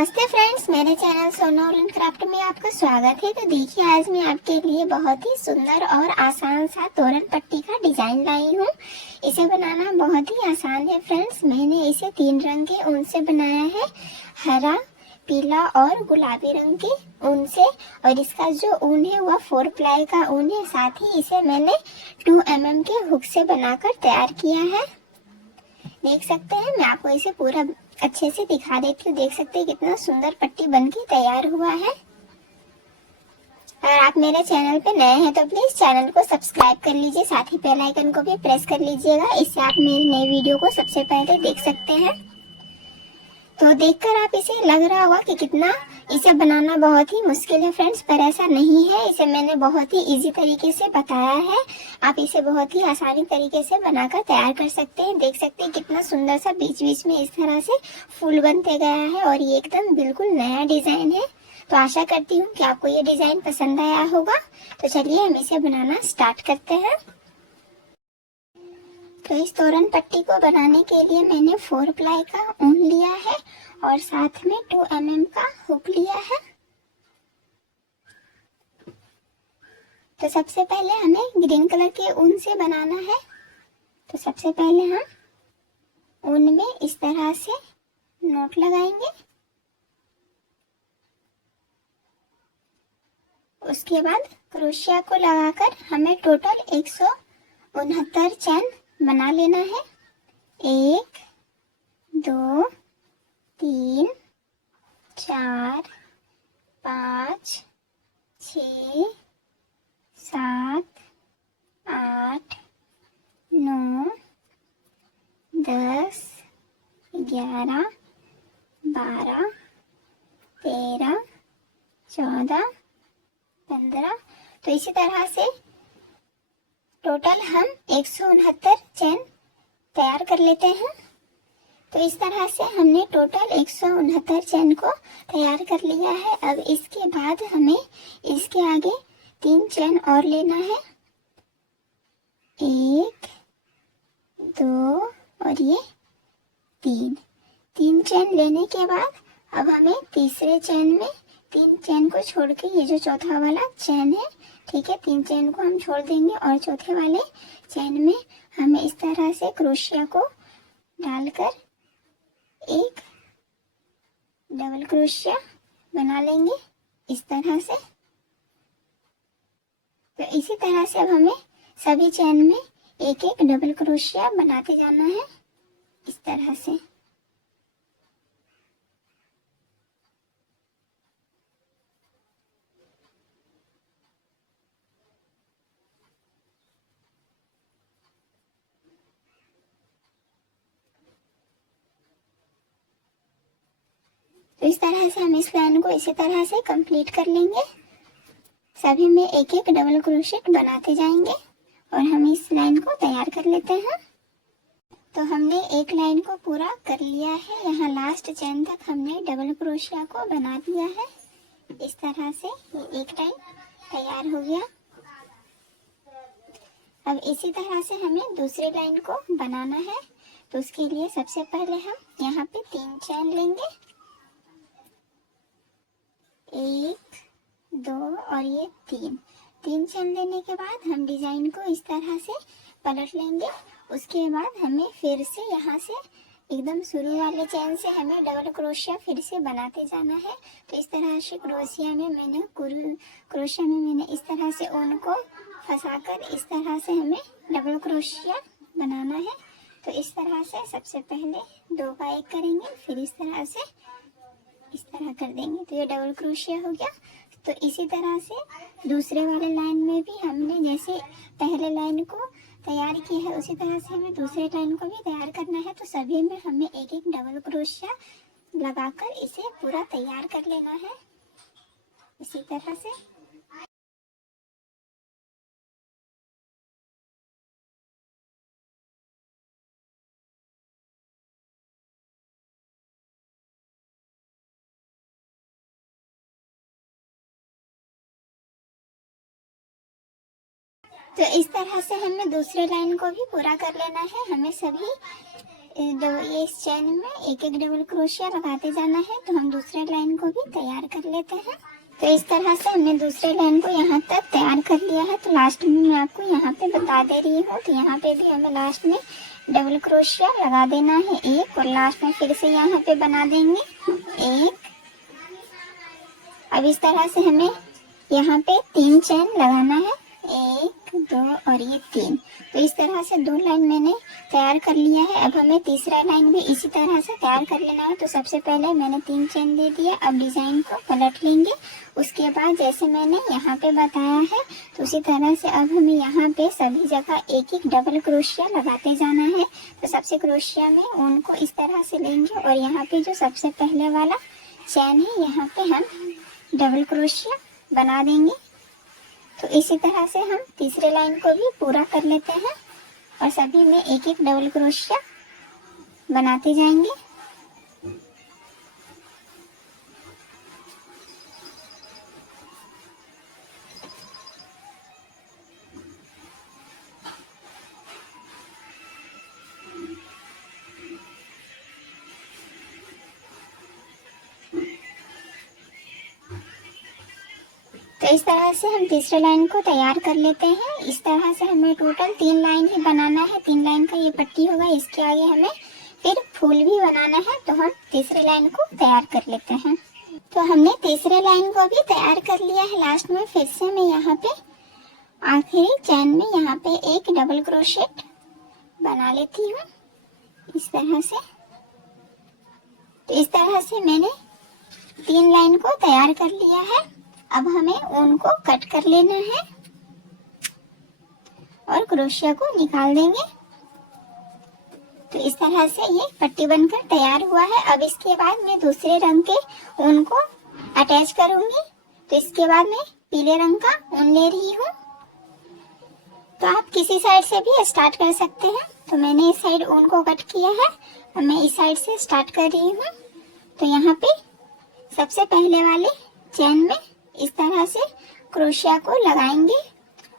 नमस्ते फ्रेंड्स, मेरे चैनल सोना और क्राफ्ट में आपका स्वागत है। तो देखिए, आज मैं आपके लिए बहुत ही सुंदर और आसान सा तोरण पट्टी का डिजाइन लाई हूँ। इसे बनाना बहुत ही आसान है फ्रेंड्स। मैंने इसे 3 रंग के ऊन से बनाया है, हरा, पीला और गुलाबी रंग के ऊन से। और इसका जो ऊन है वह 4 प्लाई का ऊन है। साथ ही इसे मैंने 2 mm के हुक से बनाकर तैयार किया है। देख सकते हैं, मैं आपको इसे पूरा अच्छे से दिखा देती हूँ। देख सकते हैं कितना सुंदर पट्टी बनके तैयार हुआ है। और आप मेरे चैनल पे नए हैं तो प्लीज चैनल को सब्सक्राइब कर लीजिए, साथ ही बेल आइकन को भी प्रेस कर लीजिएगा। इससे आप मेरी नई वीडियो को सबसे पहले देख सकते हैं। तो देखकर आप इसे लग रहा होगा कि कितना इसे बनाना बहुत ही मुश्किल है फ्रेंड्स, पर ऐसा नहीं है। इसे मैंने बहुत ही इजी तरीके से बताया है। आप इसे बहुत ही आसानी तरीके से बनाकर तैयार कर सकते हैं। देख सकते हैं कितना सुंदर सा बीच बीच में इस तरह से फूल बनते गया है और ये एकदम बिल्कुल नया डिजाइन है। तो आशा करती हूँ कि आपको ये डिजाइन पसंद आया होगा। तो चलिए हम इसे बनाना स्टार्ट करते हैं। तो इस तोरण पट्टी को बनाने के लिए मैंने 4 प्लाई का ऊन लिया है और साथ में 2 mm का हुक लिया है। तो सबसे पहले हमें ग्रीन कलर के ऊन से बनाना है। तो सबसे पहले हम ऊन में इस तरह से नोट लगाएंगे। उसके बाद क्रोशिया को लगाकर हमें टोटल 169 चैन बना लेना है। 1 2 3 4 5 6 7 8 9 10 11 12 13 14 15। तो इसी तरह से टोटल हम 169 चैन तैयार कर लेते हैं। तो इस तरह से हमने टोटल 169 चैन को तैयार कर लिया है। अब इसके बाद हमें इसके आगे 3 चैन और लेना है। 1 2 और ये 3 चैन लेने के बाद अब हमें तीसरे चैन में 3 चैन को छोड़ के ये जो चौथा वाला चैन है, ठीक है, 3 चैन को हम छोड़ देंगे और चौथे वाले चैन में हमें इस तरह से क्रोशिया को डालकर एक डबल क्रोशिया बना लेंगे इस तरह से। तो इसी तरह से अब हमें सभी चैन में एक एक डबल क्रोशिया बनाते जाना है इस तरह से। तो इस तरह से हम इस लाइन को इसी तरह से कंप्लीट कर लेंगे। सभी में एक एक डबल क्रोशेट बनाते जाएंगे और हम इस लाइन को तैयार कर लेते हैं। तो हमने एक लाइन को पूरा कर लिया है। यहाँ लास्ट चैन तक हमने डबल क्रोशिया को बना दिया है। इस तरह से ये एक लाइन तैयार हो गया। अब इसी तरह से हमें दूसरी लाइन को बनाना है। तो उसके लिए सबसे पहले हम यहाँ पे 3 चैन लेंगे। 1 2 और ये 3 चैन लेने के बाद हम डिजाइन को इस तरह से पलट लेंगे। उसके बाद हमें फिर से यहाँ से एकदम शुरू वाले चैन से हमें डबल क्रोशिया फिर से बनाते जाना है। तो इस तरह से क्रोशिया में मैंने इस तरह से ऊन को फंसाकर इस तरह से हमें डबल क्रोशिया बनाना है। तो इस तरह से सबसे पहले 2 का एक करेंगे, फिर इस तरह से इस तरह कर देंगे। तो ये डबल क्रोशिया हो गया। तो इसी तरह से दूसरे वाले लाइन में भी हमने जैसे पहले लाइन को तैयार किया है उसी तरह से हमें दूसरे लाइन को भी तैयार करना है। तो सभी में हमें एक एक डबल क्रोशिया लगाकर इसे पूरा तैयार कर लेना है इसी तरह से। तो इस तरह से हमें दूसरे लाइन को भी पूरा कर लेना है। हमें सभी ये इस चैन में एक एक डबल क्रोशिया लगाते जाना है। तो हम दूसरे लाइन को भी तैयार कर लेते हैं। तो इस तरह से हमने दूसरे लाइन को यहाँ तक तैयार कर लिया है। तो लास्ट में मैं आपको यहाँ पे बता दे रही हूँ। तो यहाँ पे भी हमें लास्ट में डबल क्रोशिया लगा देना है एक, और लास्ट में फिर से यहाँ पे बना देंगे एक। अब इस तरह से हमें यहाँ पे 3 चेन लगाना है, 1 2 और ये 3। तो इस तरह से 2 लाइन मैंने तैयार कर लिया है। अब हमें तीसरा लाइन भी इसी तरह से तैयार कर लेना है। तो सबसे पहले मैंने 3 चेन दे दिया। अब डिजाइन को पलट लेंगे। उसके बाद जैसे मैंने यहाँ पे बताया है तो उसी तरह से अब हमें यहाँ पे सभी जगह एक एक डबल क्रोशिया लगाते जाना है। तो सबसे क्रोशिया में ऊन को इस तरह से लेंगे और यहाँ पे जो सबसे पहले वाला चैन है यहाँ पे हम डबल क्रोशिया बना देंगे। तो इसी तरह से हम तीसरे लाइन को भी पूरा कर लेते हैं और सभी में एक एक डबल क्रोशिया बनाते जाएंगे। तो इस तरह से हम तीसरे लाइन को तैयार कर लेते हैं। इस तरह से हमें टोटल 3 लाइन ही बनाना है। 3 लाइन का ये पट्टी होगा, इसके आगे हमें फिर फूल भी बनाना है। तो हम तीसरे लाइन को तैयार कर लेते हैं। तो हमने तीसरे लाइन को भी तैयार कर लिया है। लास्ट में फिर से मैं यहाँ पे आखिरी चैन में यहाँ पे एक डबल क्रोशेट बना लेती हूँ इस तरह से। तो इस तरह से मैंने 3 लाइन को तैयार कर लिया है। अब हमें ऊन को कट कर लेना है और क्रोशिया को निकाल देंगे। तो इस तरह से ये पट्टी बनकर तैयार हुआ है। अब इसके बाद मैं दूसरे रंग के ऊन को अटैच करूंगी। तो इसके बाद मैं पीले रंग का ऊन ले रही हूँ। तो आप किसी साइड से भी स्टार्ट कर सकते हैं। तो मैंने इस साइड ऊन को कट किया है। अब मैं इस साइड से स्टार्ट कर रही हूँ। तो यहाँ पे सबसे पहले वाले चैन में इस तरह से क्रोशिया को लगाएंगे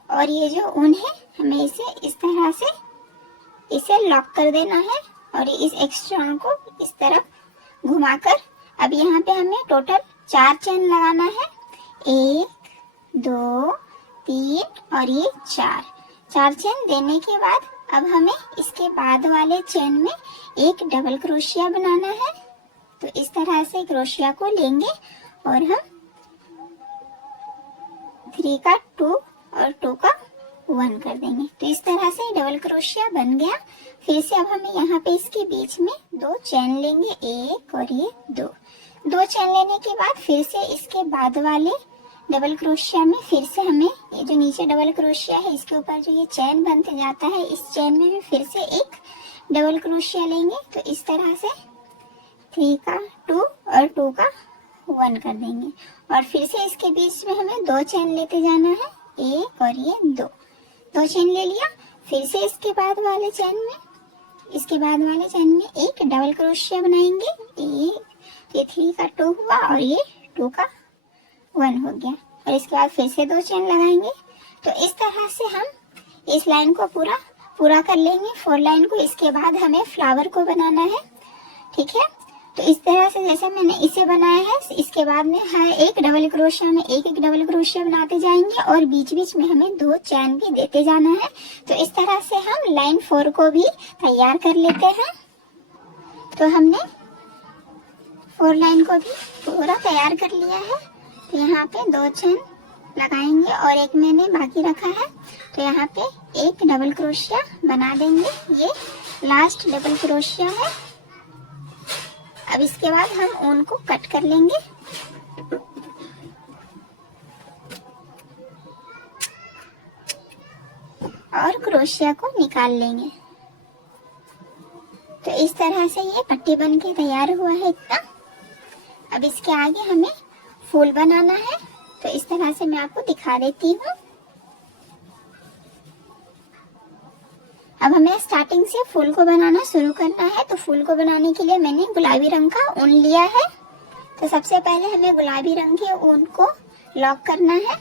और ये जो ऊन है हमें इसे इस तरह से इसे लॉक कर देना है और इस एक्स्ट्रा ऊन को इस तरफ घुमाकर अब यहाँ पे हमें टोटल 4 चेन लगाना है। 1 2 3 और ये 4 चेन देने के बाद अब हमें इसके बाद वाले चेन में एक डबल क्रोशिया बनाना है। तो इस तरह से क्रोशिया को लेंगे और हम 3 का 2 और 2 का 1 कर देंगे। तो इस तरह से डबल क्रोशिया बन गया। फिर से अब हमें यहाँ पे इसके बीच में 2 चेन लेंगे, 1 और ये 2 चेन लेने के बाद फिर से इसके बाद वाले डबल क्रोशिया में फिर से हमें ये जो नीचे डबल क्रोशिया है इसके ऊपर जो ये चेन बनते जाता है इस चेन में भी फिर से एक डबल क्रोशिया लेंगे। तो इस तरह से 3 का 2 और 2 का 1 कर देंगे और फिर से इसके बीच में हमें 2 चेन लेते जाना है, 1 और ये 2 चेन ले लिया। फिर से इसके बाद वाले चेन में एक डबल क्रोशिया बनाएंगे। ये 3 का 2 हुआ और ये 2 का 1 हो गया और इसके बाद फिर से 2 चेन लगाएंगे। तो इस तरह से हम इस लाइन को पूरा कर लेंगे, 4 लाइन को। इसके बाद हमें फ्लावर को बनाना है, ठीक है। तो इस तरह से जैसे मैंने इसे बनाया है इसके बाद में हर एक डबल क्रोशिया में एक डबल क्रोशिया बनाते जाएंगे और बीच बीच में हमें 2 चैन भी देते जाना है। तो इस तरह से हम लाइन 4 को भी तैयार कर लेते हैं। तो हमने 4 लाइन को भी पूरा तैयार कर लिया है। तो यहाँ पे 2 चैन लगाएंगे और एक मैंने बाकी रखा है। तो यहाँ पे एक डबल क्रोशिया बना देंगे, ये लास्ट डबल क्रोशिया है। अब इसके बाद हम ऊन को कट कर लेंगे। और क्रोशिया को निकाल लेंगे। तो इस तरह से ये पट्टी बन के तैयार हुआ है इतना। अब इसके आगे हमें फूल बनाना है। तो इस तरह से मैं आपको दिखा देती हूँ। अब हमें स्टार्टिंग से फूल को बनाना शुरू करना है। तो फूल को बनाने के लिए मैंने गुलाबी रंग का ऊन लिया है। तो सबसे पहले हमें गुलाबी रंग के ऊन को लॉक करना है।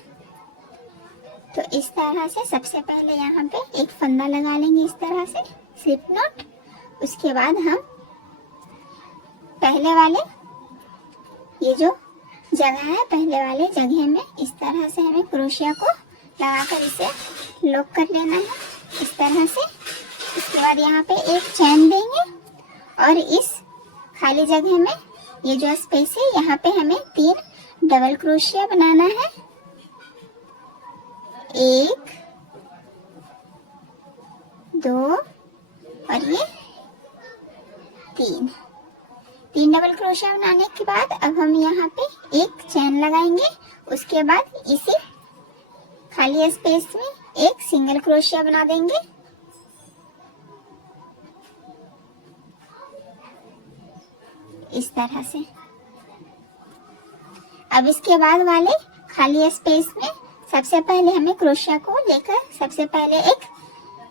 तो इस तरह से सबसे पहले यहाँ पे एक फंदा लगा लेंगे इस तरह से स्लिप नॉट उसके बाद हम पहले वाले ये जो जगह है पहले वाले जगह में इस तरह से हमें क्रोशिया को लगाकर इसे लॉक कर लेना है इस तरह से। इसके बाद यहाँ पे एक चैन देंगे और इस खाली जगह में ये जो स्पेस है यहाँ पे हमें 3 डबल क्रोशिया बनाना है। 1 2 और ये 3 डबल क्रोशिया बनाने के बाद अब हम यहाँ पे एक चैन लगाएंगे। उसके बाद इसी खाली स्पेस में एक सिंगल क्रोशिया बना देंगे। इस तरह से। अब इसके बाद वाले खाली स्पेस में सबसे पहले हमें क्रोशिया को लेकर सबसे पहले एक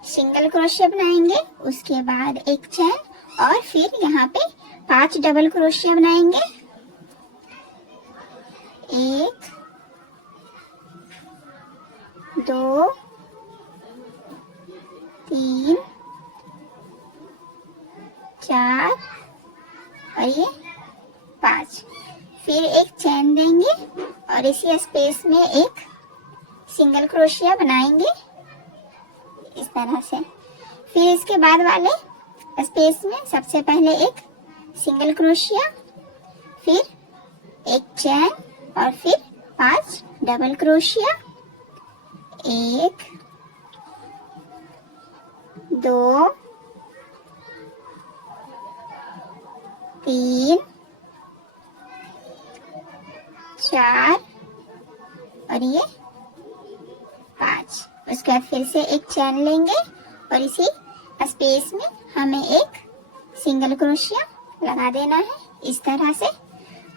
सिंगल क्रोशिया बनाएंगे, उसके बाद एक चैन और फिर यहाँ पे 5 डबल क्रोशिया बनाएंगे। 1 2 3 4 और ये 5। फिर एक चैन देंगे और इसी स्पेस में एक सिंगल क्रोशिया बनाएंगे इस तरह से। फिर इसके बाद वाले स्पेस में सबसे पहले एक सिंगल क्रोशिया, फिर एक चैन और फिर 5 डबल क्रोशिया। 1 2 3 4 और ये 5। उसके बाद फिर से एक चैन लेंगे और इसी स्पेस में हमें एक सिंगल क्रोशिया लगा देना है इस तरह से।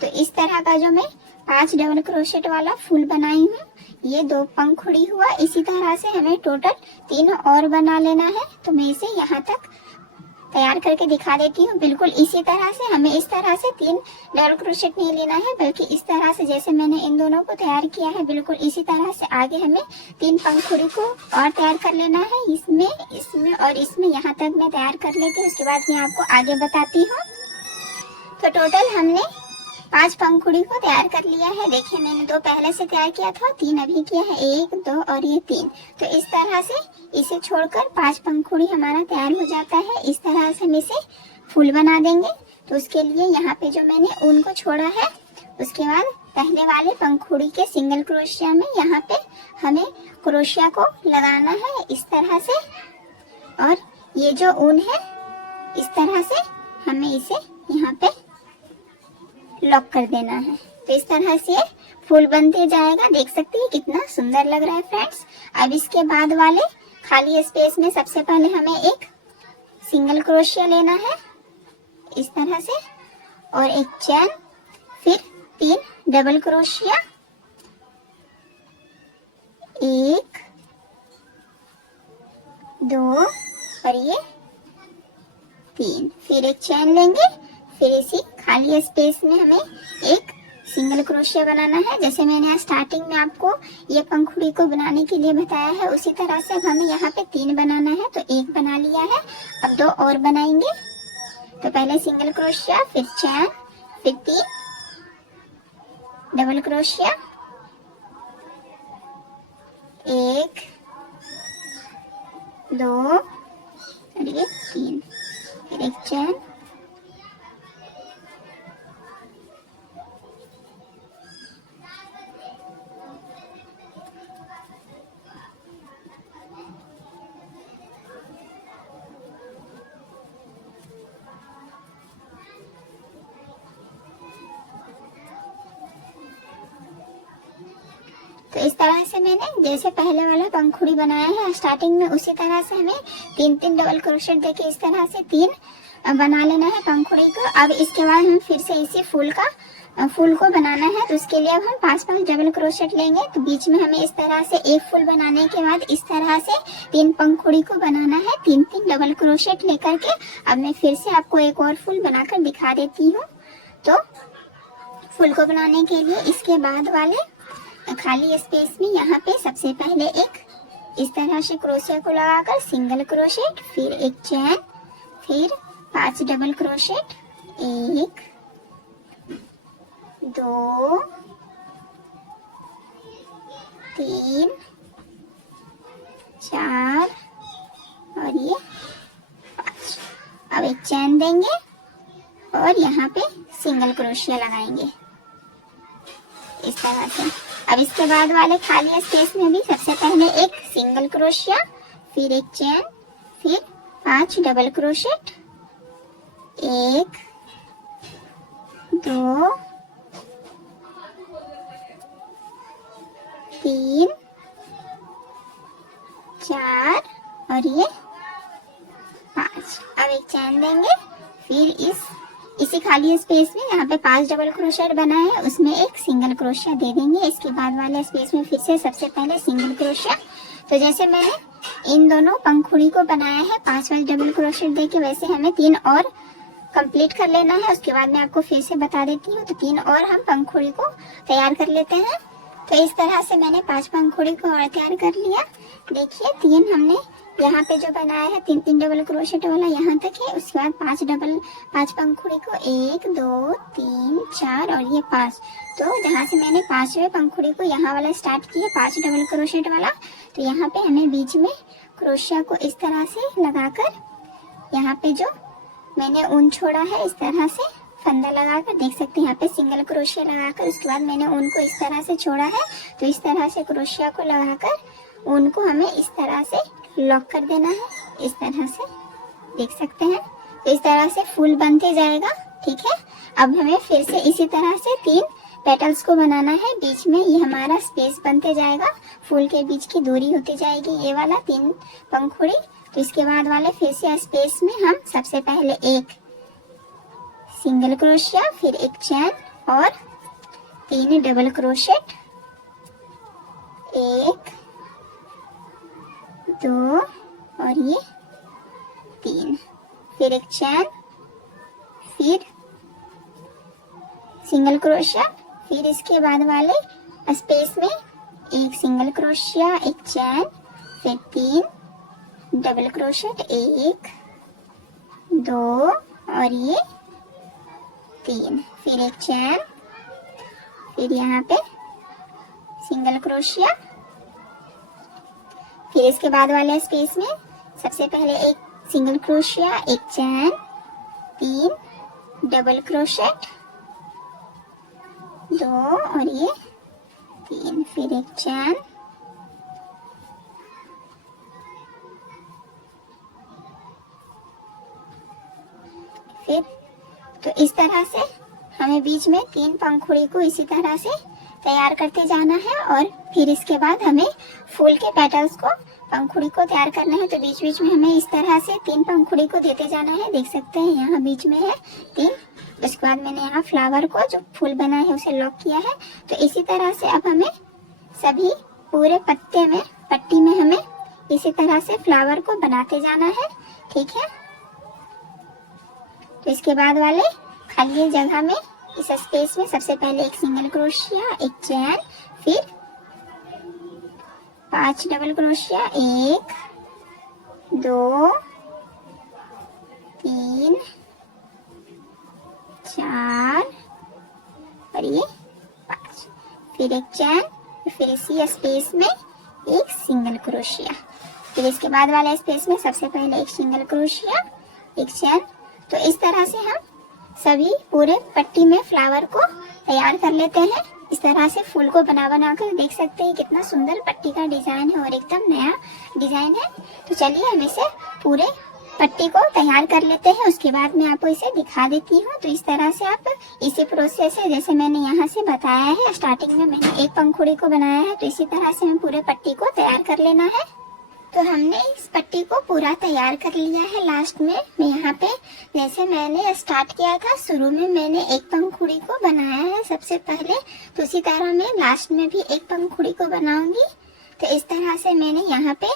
तो इस तरह का जो मैं 5 डबल क्रोशेट वाला फूल बनाई हूँ, ये 2 पंखुड़ी हुआ। इसी तरह से हमें टोटल 3 और बना लेना है। तो मैं इसे यहाँ तक तैयार करके दिखा देती हूँ। बिल्कुल इसी तरह से हमें इस तरह से 3 डबल क्रोशेट नहीं लेना है, बल्कि इस तरह से जैसे मैंने इन दोनों को तैयार किया है बिल्कुल इसी तरह से आगे हमें 3 पंखुड़ी को और तैयार कर लेना है। इसमें इसमें और इसमें यहाँ तक मैं तैयार कर लेती हूँ, उसके बाद मैं आपको आगे बताती हूँ। तो टोटल हमने 5 पंखुड़ी को तैयार कर लिया है। देखिए मैंने 2 पहले से तैयार किया था, 3 अभी किया है, 1 2 और ये 3। तो इस तरह से इसे छोड़कर 5 पंखुड़ी हमारा तैयार हो जाता है। इस तरह से हम इसे फूल बना देंगे। तो उसके लिए यहाँ पे जो मैंने ऊन को छोड़ा है, उसके बाद पहले वाले पंखुड़ी के सिंगल क्रोशिया में यहाँ पे हमें क्रोशिया को लगाना है इस तरह से। और ये जो ऊन है इस तरह से हमें इसे यहाँ पे लॉक कर देना है। तो इस तरह से फूल बनते जाएगा। देख सकते हैं कितना सुंदर लग रहा है फ्रेंड्स। अब इसके बाद वाले खाली स्पेस में सबसे पहले हमें एक सिंगल क्रोशिया लेना है इस तरह से और एक चैन, फिर 3 डबल क्रोशिया, 1 2 और ये 3। फिर एक चैन लेंगे, फिर इसी खाली स्पेस में हमें एक सिंगल क्रोशिया बनाना है। जैसे मैंने स्टार्टिंग में आपको ये पंखुड़ी को बनाने के लिए बताया है, उसी तरह से अब हमें यहाँ पे 3 बनाना है। तो 1 बना लिया है, अब 2 और बनाएंगे। तो पहले सिंगल क्रोशिया, फिर चैन, फिर 3 डबल क्रोशिया, 1 2 और ये 3, फिर एक चैन, तो इस तरह से मैंने जैसे पहले वाला पंखुड़ी बनाया है स्टार्टिंग में, उसी तरह से हमें 3 डबल क्रोशेट देके इस तरह से 3 बना लेना है पंखुड़ी को। अब इसके बाद हम फिर से इसी फूल को बनाना है। तो उसके लिए अब हम 5 डबल क्रोशेट लेंगे। तो बीच में हमें इस तरह से एक फूल बनाने के बाद इस तरह से 3 पंखुड़ी को बनाना है 3 डबल क्रोशेट लेकर के। अब मैं फिर से आपको एक और फूल बनाकर दिखा देती हूँ। तो फूल को बनाने के लिए इसके बाद वाले खाली स्पेस में यहाँ पे सबसे पहले एक इस तरह से क्रोशिया को लगाकर सिंगल क्रोशेट, फिर एक चैन, फिर 5 डबल क्रोशेट, 1 2 3 4 और ये 5। अब एक चैन देंगे और यहाँ पे सिंगल क्रोशिया लगाएंगे इस तरह से। अब इसके बाद वाले खाली स्पेस में भी सबसे पहले एक सिंगल क्रोशिया, फिर एक चैन, फिर 5 डबल क्रोशेट, 1 2 3 4 और ये 5। अब एक चैन देंगे, फिर इसी खाली स्पेस में यहाँ पे 5 डबल क्रोशेट बना है उसमें एक सिंगल क्रोशिया दे देंगे। इसके बाद वाले स्पेस में फिर से सबसे पहले सिंगल क्रोशिया। तो जैसे मैंने इन दोनों पंखुड़ी को बनाया है 5 डबल क्रोशेट देके, वैसे हमें 3 और कंप्लीट कर लेना है। उसके बाद मैं आपको फिर से बता देती हूँ। तो 3 और हम पंखुड़ी को तैयार कर लेते हैं। तो इस तरह से मैंने 5 पंखुड़ी को और तैयार कर लिया। देखिए 3 हमने यहाँ पे जो बनाया है 3 डबल क्रोशेट वाला यहाँ तक है। उसके बाद 5 पंखुड़ी को 1 2 3 4 और ये 5। तो जहाँ से मैंने 5वें पंखुड़ी को यहाँ वाला स्टार्ट किया 5 डबल क्रोशेट वाला, तो यहाँ पे हमें बीच में क्रोशिया को इस तरह से लगाकर, यहाँ पे जो मैंने ऊन छोड़ा है इस तरह से फंदा लगाकर, देख सकते हैं यहाँ पे सिंगल क्रोशिया लगाकर, उसके बाद मैंने ऊन को इस तरह से छोड़ा है। तो इस तरह से क्रोशिया को लगाकर ऊन को हमें इस तरह से लॉक कर देना है, इस तरह से देख सकते हैं। तो इस तरह से फूल बनते जाएगा। ठीक है, अब हमें फिर से इसी तरह से 3 पेटल्स को बनाना है। बीच में ये हमारा स्पेस बनते जाएगा, फूल के बीच की दूरी होती जाएगी ये वाला 3 पंखुड़ी। तो इसके बाद वाले फिर से स्पेस में हम सबसे पहले एक सिंगल क्रोशिया, फिर एक चैन और 3 डबल क्रोशेट, 1 2 और ये 3, फिर एक चैन, फिर सिंगल क्रोशिया, फिर इसके बाद वाले स्पेस में एक सिंगल क्रोशिया, एक चैन, फिर 3 डबल क्रोशेट, 1 2 और ये 3, फिर एक चैन, फिर यहाँ पे सिंगल क्रोशिया, फिर इसके बाद वाले स्पेस में सबसे पहले एक सिंगल क्रोशिया, एक चैन, 3 डबल क्रोशेट, 2 और ये 3, फिर एक चैन, फिर तो इस तरह से हमें बीच में 3 पंखुड़ी को इसी तरह से तैयार करते जाना है। और फिर इसके बाद हमें फूल के पेटल्स को, पंखुड़ी को तैयार करना है। तो बीच बीच में हमें इस तरह से 3 पंखुड़ी को देते जाना है। देख सकते हैं यहाँ बीच में है 3। उसके बाद मैंने यहाँ फ्लावर को जो फूल बना है उसे लॉक किया है। तो इसी तरह से अब हमें सभी पूरे पट्टी में हमें इसी तरह से फ्लावर को बनाते जाना है। ठीक है, तो इसके बाद वाले खाली जगह में इस स्पेस में सबसे पहले एक सिंगल क्रोशिया, एक चैन, फिर 5 डबल क्रोशिया, 1 2 3 4 और ये 5, फिर एक चैन, फिर इसी स्पेस में एक सिंगल क्रोशिया, फिर इसके बाद वाले स्पेस में सबसे पहले एक सिंगल क्रोशिया, एक चैन। तो इस तरह से हम सभी पूरे पट्टी में फ्लावर को तैयार कर लेते हैं। इस तरह से फूल को बना कर देख सकते हैं कितना सुंदर पट्टी का डिजाइन है और एकदम नया डिजाइन है। तो चलिए हम इसे पूरे पट्टी को तैयार कर लेते हैं, उसके बाद मैं आपको इसे दिखा देती हूँ। तो इस तरह से आप इसी प्रोसेस से, जैसे मैंने यहाँ से बताया है, स्टार्टिंग में मैंने एक पंखुड़ी को बनाया है, तो इसी तरह से हमें पूरे पट्टी को तैयार कर लेना है। तो हमने इस पट्टी को पूरा तैयार कर लिया है। लास्ट में मैं यहाँ पे जैसे मैंने स्टार्ट किया था, शुरू में मैंने एक पंखुड़ी को बनाया है सबसे पहले, तो उसी तरह मैं लास्ट में भी एक पंखुड़ी को बनाऊंगी। तो इस तरह से मैंने यहाँ पे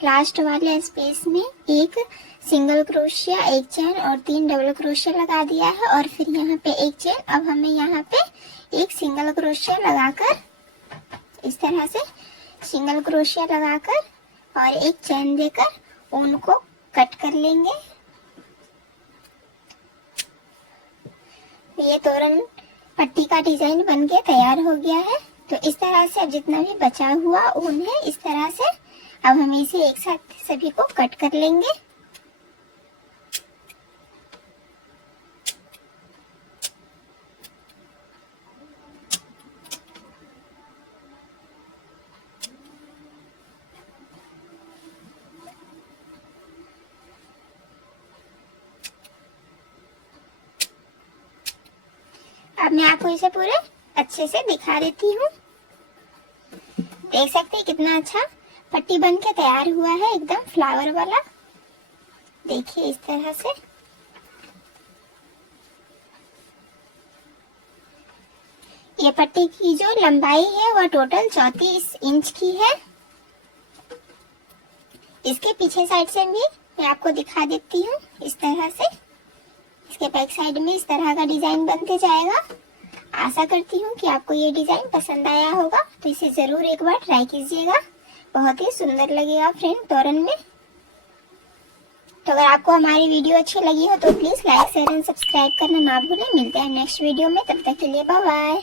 लास्ट वाले स्पेस में एक सिंगल क्रोशिया, एक चैन और 3 डबल क्रोशिया लगा दिया है, और फिर यहाँ पे एक चैन। अब हमें यहाँ पे एक सिंगल क्रोशिया लगाकर, इस तरह से सिंगल क्रोशिया लगाकर और एक चैन देकर ऊन को कट कर लेंगे। ये तोरण पट्टी का डिजाइन बन के तैयार हो गया है। तो इस तरह से अब जितना भी बचा हुआ ऊन है, इस तरह से अब हम इसे एक साथ सभी को कट कर लेंगे। अब मैं आपको इसे पूरे अच्छे से दिखा देती हूँ। देख सकते हैं कितना अच्छा पट्टी बन के तैयार हुआ है, एकदम फ्लावर वाला। देखिए इस तरह से। ये पट्टी की जो लंबाई है वह टोटल 34 इंच की है। इसके पीछे साइड से भी मैं आपको दिखा देती हूँ इस तरह से। इसके बैक साइड में इस तरह का डिजाइन बनते जाएगा। आशा करती हूँ कि आपको ये डिजाइन पसंद आया होगा, तो इसे जरूर एक बार ट्राई कीजिएगा। बहुत ही सुंदर लगेगा फ्रेंड तोरण में। तो अगर आपको हमारी वीडियो अच्छी लगी हो तो please like share and subscribe करना ना भूलें। मिलते हैं नेक्स्ट वीडियो में, तब तक के लिए बाय बाय।